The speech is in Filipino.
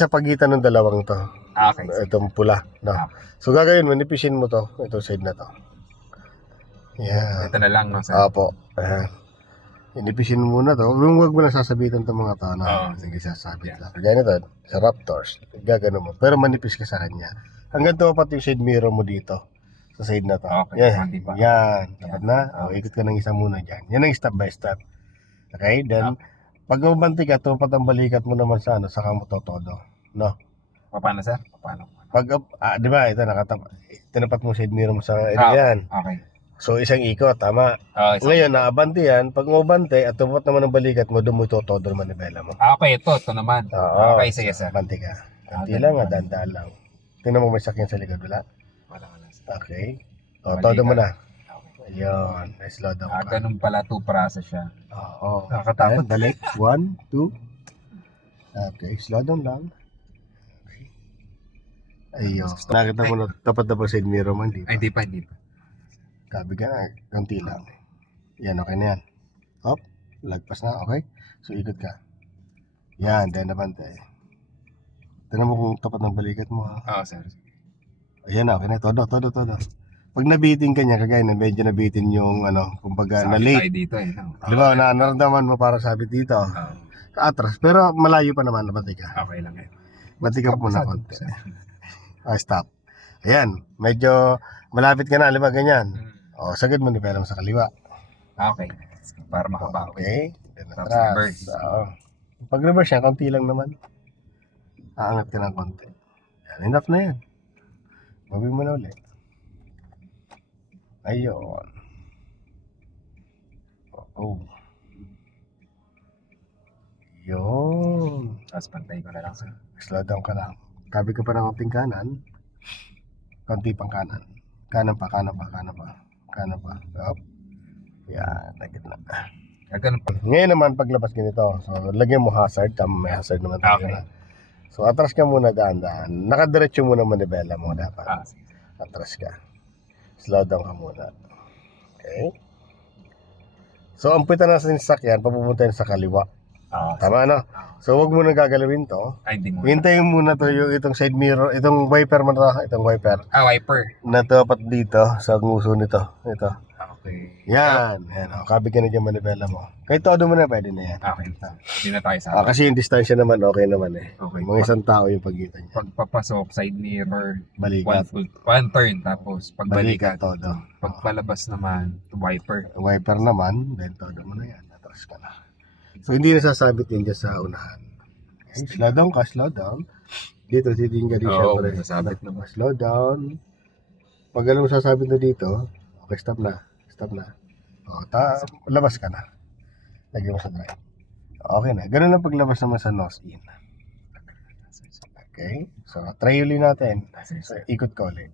Sa pagitan ng dalawang to. Okay. Itong pula. No? So gagawin mo, nipisin mo to. Itong side na to. Yan. Ito na lang, no, sir? Apo. Ayan. Inipisin mo muna to. Huwag mo na sasabitan itong mga to. No? Sige, sasabit lang. Kaya nito, sa Raptors, gagano mo. Pero manipis ka sa kanya. Hanggang tumapat yung side mirror mo dito. Sa side na to. Okay. Yan. Tapat na. Ikot ka ng isa muna dyan. Yan ang step by step. Okay? Then, pag umanti ka, tumapat ang balikat mo naman sa ano, saka mo totodo. No? Paano, sir? Paano? Pag, di ba, ito, tinapat mo side mirror mo sa yan. Okay. So, isang ikot, tama. Ngayon, naabante yan. Pag umabante at tumapat naman ang balikat mo, doon mo itotodo ang manibela mo. Okay, ito naman. Okay, sige, sir. Abante ka. Kanti lang, dandan lang. Tingnan mo may sakyan sa likod, wala? Wala, sir. Okay. Todo mo na. Ayun, slow down ka. Ganun pala, 2 process siya. Oo. Nakakatakot. Balik. 1, 2. Okay, slow down lang. Ayun. Nakita mo na, tapat na ba side mirror mo? Hindi pa. Ay, hindi pa. Kabi ka na, konti lang. Yan, okay na yan. Hop, lagpas na, okay? So, ikot ka. Yan, then nabante. Tignan mo kung tapat ng balikat mo. Oo, sir. Ayan na, okay na. Todo. Pag nabitin ka niya, kagaya na medyo nabitin yung, kumbaga, na-late. Dito, no? Di ba, naramdaman mo para sabit dito. Atras. Pero malayo pa naman, nabati ka. Okay lang yan. Bati ka muna konti. Stop. Ayan, medyo malapit ka na, di ba, ganyan. Sagad mo nipela mo sa kaliwa. Okay. Para makabawi. Okay. Tapos reverse. Pag reverse yan, konti lang naman. Aangat ka ng konti. Yan, enough na yan. Mabili mo na ulit. Ayun. Yun. Tapos pantay ko na lang, sir. Slow down ka lang. Kabi ka pa ng konting kanan. Konti pang kanan. Kanan pa. Up. Yan, nagit na. Ganun pa. Ngayon naman, paglabas ganito. So, lagyan mo hazard. May hazard naman tayo. Okay. So, atras ka muna daan-daan. Nakadiretso muna manibela mo dapat. Atras ka. Slow down ka muna. Okay? So, ang pita na sa sasakyan, papupunta yun sa kaliwa. Tama, no? So, wag mo na gagalawin to. Ay, hindi mo. Hintayin muna to yung itong side mirror, itong wiper mo na, itong wiper. Wiper. Na tapat dito sa nguso nito. Ito. Okay. Yan. Kabi ka na dyan manibela mo. Kahit todo mo na, pwede na yan. Okay. Hindi na tayo sa Kasi yung distansya naman, okay naman eh. Okay. Mga isang tao yung pagitan niya. Pagpapasok, side mirror, Balikat. one turn, tapos Balikat pagbalikat. todo. Pagpalabas naman, wiper. Wiper naman, then todo mo na yan. Atras ka na. So, hindi nasasabit yun dyan sa unahan. Okay, slow down. Dito, titingin ka din syempre. Nasasabit na ba? Slow down. Pag alam mo sasabit na dito, okay, stop na. Labas ka na. Lagyan mo sa drive. Okay na. Ganun lang paglabas naman sa nose in. Okay? So, try ulit natin. So, ikot ko ulit.